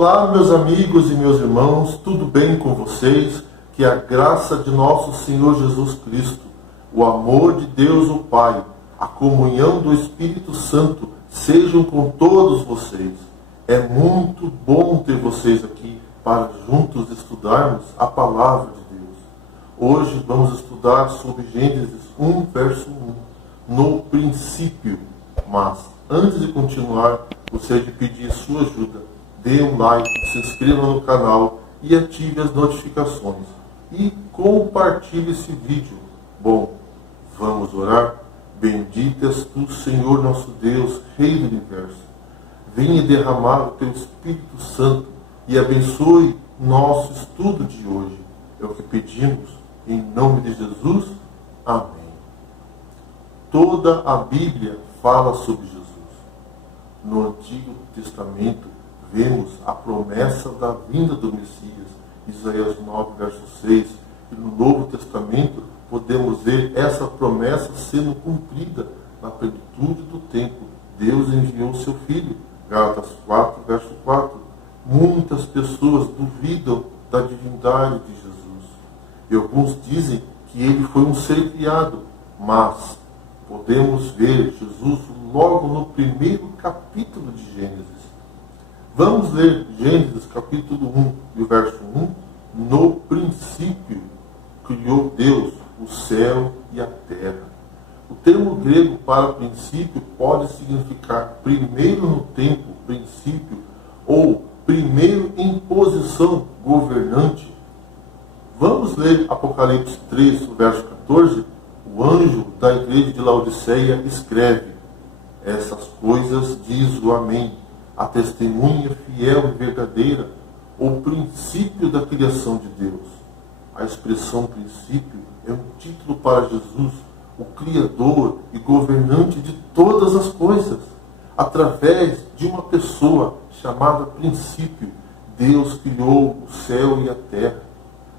Olá, meus amigos e meus irmãos, tudo bem com vocês? Que a graça de nosso Senhor Jesus Cristo, o amor de Deus o Pai, a comunhão do Espírito Santo sejam com todos vocês. É muito bom ter vocês aqui para juntos estudarmos a Palavra de Deus. Hoje vamos estudar sobre Gênesis 1, verso 1, no princípio. Mas, antes de continuar, gostaria de pedir sua ajuda. Dê um like, se inscreva no canal e ative as notificações. E compartilhe esse vídeo. Bom, vamos orar? Bendito és tu, Senhor nosso Deus, Rei do Universo. Venha derramar o teu Espírito Santo e abençoe nosso estudo de hoje. É o que pedimos, em nome de Jesus. Amém. Toda a Bíblia fala sobre Jesus. No Antigo Testamento, vemos a promessa da vinda do Messias, Isaías 9, verso 6. E no Novo Testamento, podemos ver essa promessa sendo cumprida na plenitude do tempo. Deus enviou seu Filho, Gálatas 4, verso 4. Muitas pessoas duvidam da divindade de Jesus. E alguns dizem que ele foi um ser criado, mas podemos ver Jesus logo no primeiro capítulo de Gênesis. Vamos ler Gênesis capítulo 1, e o verso 1. No princípio criou Deus o céu e a terra. O termo grego para princípio pode significar primeiro no tempo, princípio, ou primeiro em posição, governante. Vamos ler Apocalipse 3, verso 14. O anjo da igreja de Laodiceia escreve: essas coisas diz o Amém, a testemunha fiel e verdadeira, o princípio da criação de Deus. A expressão princípio é um título para Jesus, o Criador e governante de todas as coisas. Através de uma pessoa chamada princípio, Deus criou o céu e a terra.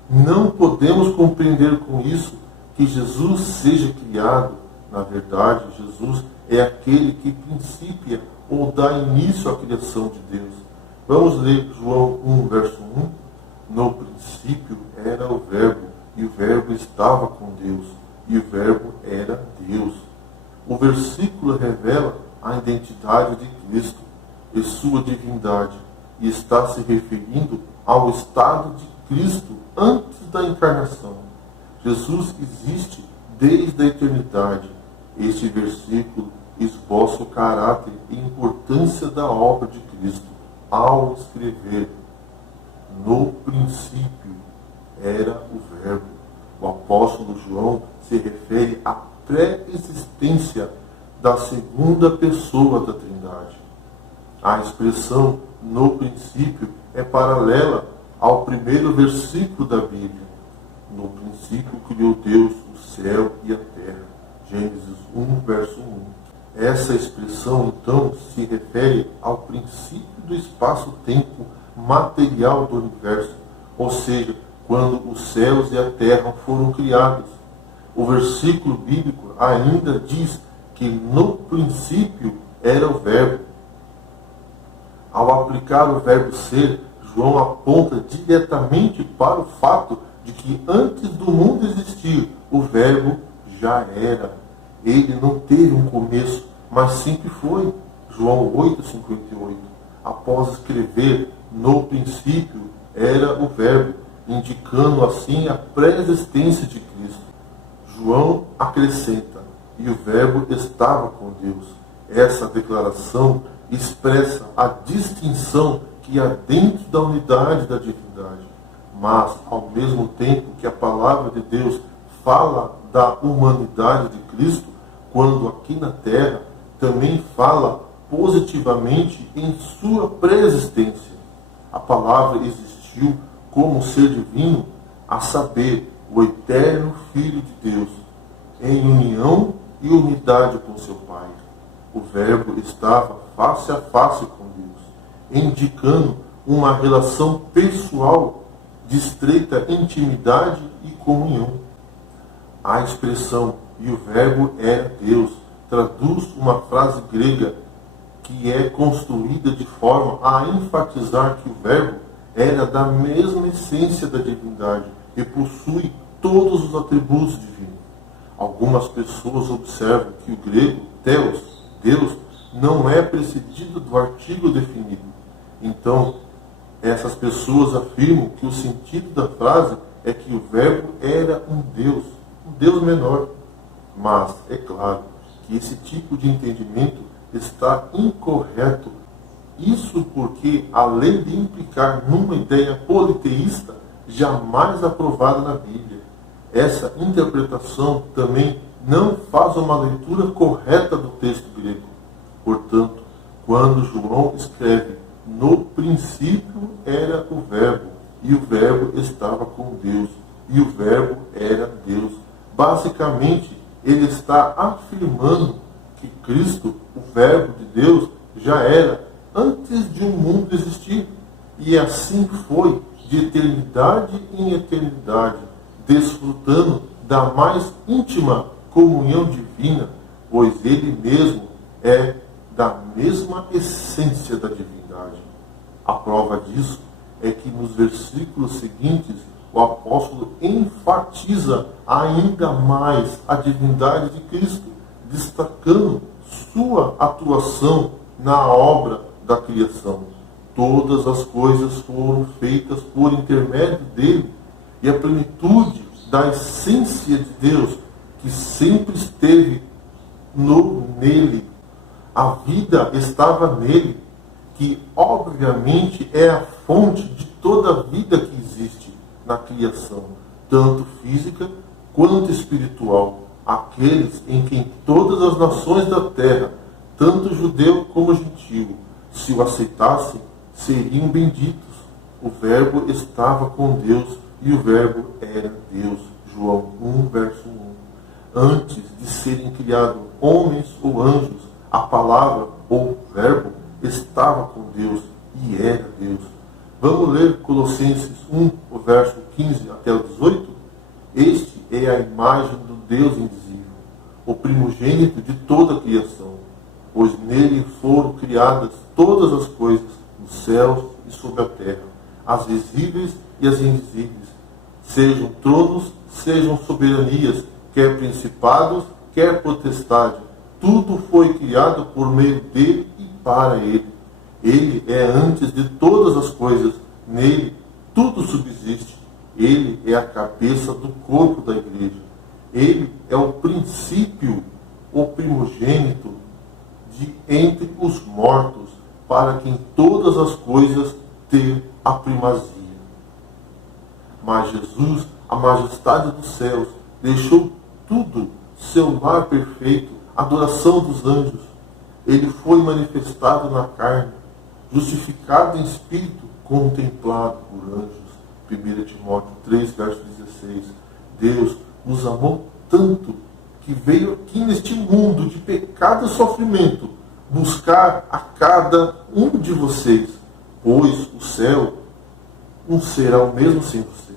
Não podemos compreender com isso que Jesus seja criado. Na verdade, Jesus é aquele que principia ou dá início à criação de Deus. Vamos ler João 1, verso 1. No princípio era o Verbo, e o Verbo estava com Deus, e o Verbo era Deus. O versículo revela a identidade de Cristo e sua divindade, e está se referindo ao estado de Cristo antes da encarnação. Jesus existe desde a eternidade. Este versículo esboça o caráter e importância da obra de Cristo ao escrever: no princípio era o Verbo. O apóstolo João se refere à pré-existência da segunda pessoa da Trindade. A expressão no princípio é paralela ao primeiro versículo da Bíblia. No princípio criou Deus o céu e a terra. Gênesis 1, verso 1. Essa expressão, então, se refere ao princípio do espaço-tempo material do universo, ou seja, quando os céus e a terra foram criados. O versículo bíblico ainda diz que no princípio era o Verbo. Ao aplicar o verbo ser, João aponta diretamente para o fato de que antes do mundo existir, o Verbo já era. Ele não teve um começo, mas sempre foi. João 8,58. Após escrever no princípio era o Verbo, indicando assim a pré-existência de Cristo. João acrescenta: e o Verbo estava com Deus. Essa declaração expressa a distinção que há dentro da unidade da divindade, mas ao mesmo tempo que a palavra de Deus fala da humanidade de Cristo, quando aqui na terra também fala positivamente em sua pré-existência. A palavra existiu como ser divino, a saber, o eterno Filho de Deus, em união e unidade com seu Pai. O Verbo estava face a face com Deus, indicando uma relação pessoal de estreita intimidade e comunhão. A expressão "e o Verbo era Deus" traduz uma frase grega que que é construída de forma a enfatizar que o Verbo era da mesma essência da divindade e possui todos os atributos divinos. Algumas pessoas observam que o grego theos, Deus, não é precedido do artigo definido. Então, essas pessoas afirmam que o sentido da frase é que o Verbo era um Deus menor. Mas é claro que esse tipo de entendimento está incorreto. Isso porque, além de implicar numa ideia politeísta jamais aprovada na Bíblia, essa interpretação também não faz uma leitura correta do texto grego. Portanto, quando João escreve "no princípio era o Verbo, e o Verbo estava com Deus, e o Verbo era Deus", basicamente ele está afirmando que Cristo, o Verbo de Deus, já era antes de um mundo existir. E assim foi, de eternidade em eternidade, desfrutando da mais íntima comunhão divina, pois ele mesmo é da mesma essência da divindade. A prova disso é que nos versículos seguintes o apóstolo enfatiza ainda mais a divindade de Cristo, destacando sua atuação na obra da criação. Todas as coisas foram feitas por intermédio dele, e a plenitude da essência de Deus, que sempre esteve nele. A vida estava nele, que obviamente é a fonte de toda a vida que existe na criação, tanto física quanto espiritual. Aqueles em quem todas as nações da terra, tanto judeu como gentio, se o aceitassem, seriam benditos. O Verbo estava com Deus e o Verbo era Deus. João 1, verso 1. Antes de serem criados homens ou anjos, a palavra ou Verbo estava com Deus e era Deus. Vamos ler Colossenses 1, o verso 15 até o 18? Este é a imagem do Deus invisível, o primogênito de toda a criação, pois nele foram criadas todas as coisas, nos céus e sobre a terra, as visíveis e as invisíveis, sejam tronos, sejam soberanias, quer principados, quer potestade. Tudo foi criado por meio dele e para ele. Ele é antes de todas as coisas, nele tudo subsiste. Ele é a cabeça do corpo da igreja. Ele é o princípio, o primogênito de entre os mortos, para que em todas as coisas tenha a primazia. Mas Jesus, a majestade dos céus, deixou tudo, seu lar perfeito, adoração dos anjos. Ele foi manifestado na carne, justificado em espírito, contemplado por anjos. 1 Timóteo 3, verso 16. Deus nos amou tanto que veio aqui neste mundo de pecado e sofrimento buscar a cada um de vocês, pois o céu não será o mesmo sem você.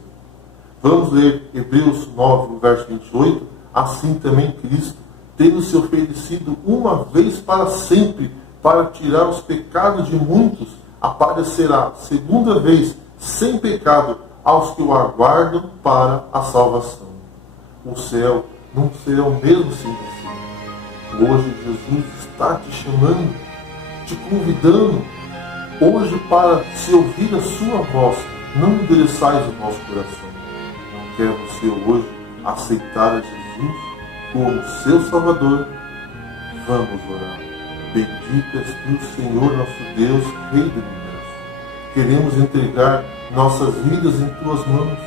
Vamos ler Hebreus 9, verso 28. Assim também Cristo, tendo se oferecido uma vez para sempre para tirar os pecados de muitos, aparecerá segunda vez sem pecado aos que o aguardam para a salvação. O céu não será o mesmo sem você. Hoje Jesus está te chamando, te convidando, hoje para se ouvir a sua voz. Não endereçais o vosso coração. Não quer você hoje aceitar a Jesus como seu Salvador? Vamos orar. Bendito és tu, Senhor nosso Deus, Rei do Universo. Queremos entregar nossas vidas em tuas mãos.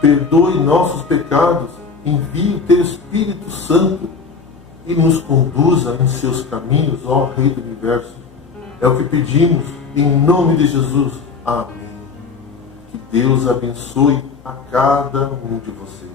Perdoe nossos pecados, envie o teu Espírito Santo e nos conduza em seus caminhos, ó Rei do Universo. É o que pedimos em nome de Jesus. Amém. Que Deus abençoe a cada um de vocês.